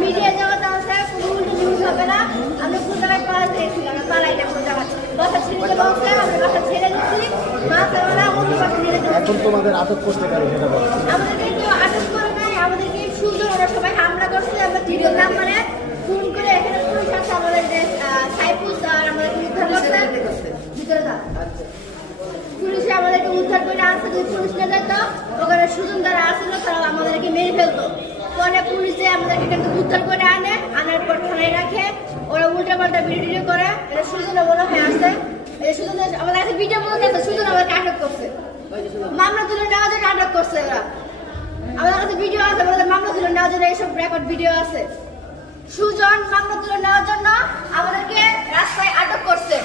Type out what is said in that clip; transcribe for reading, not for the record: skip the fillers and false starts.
Media জগৎ আছে কোনো উল্টো নিউজ হবে না। আমরা কোন জায়গায় পালাইছিলাম না, পালাই না কোন জায়গায় কথা ছেড়ে বলছে, আমরা কথা ছেড়ে দিচ্ছি মাছ ওরা অন্য কথা নিয়ে এখন তোমাদের আটক করতে পারে সেটা বলো। আমাদেরকে কেউ আটক করে নাই, আমাদেরকে সুন্দর ওরা সবাই হামলা করছে। আমরা ভিডিও নাম্বারে ফোন করে এখানে পুলিশ আসছে, আমাদের যে সাইফুল স্যার আমাদেরকে উদ্ধার করছে ভিতরে যা পুলিশে আমাদেরকে উদ্ধার করে আনছে। যদি পুলিশ না যেত ওখানে সুজন যারা আসছিল তারা আমাদেরকে মেরে ফেলতো। পরে পুলিশ যে আমাদেরকে কিন্তু উদ্ধার করে আনার পর থানায় রাখে, ওরা উল্টা পাল্টা ভিডিও করে। এটা সুজনে মনে হয় আসছে, সুজন আমাদের কাছে ভিডিও মনে আছে, সুজন আমাদেরকে আটক করছে, মামলা তুলে নেওয়ার জন্য আটক করছে ওরা। আমাদের কাছে ভিডিও আছে, আমাদের মামলা তুলে নেওয়ার জন্য এইসব রেকর্ড ভিডিও আছে। সুজন মামলা তুলে নেওয়ার জন্য আমাদেরকে রাস্তায় আটক করছে।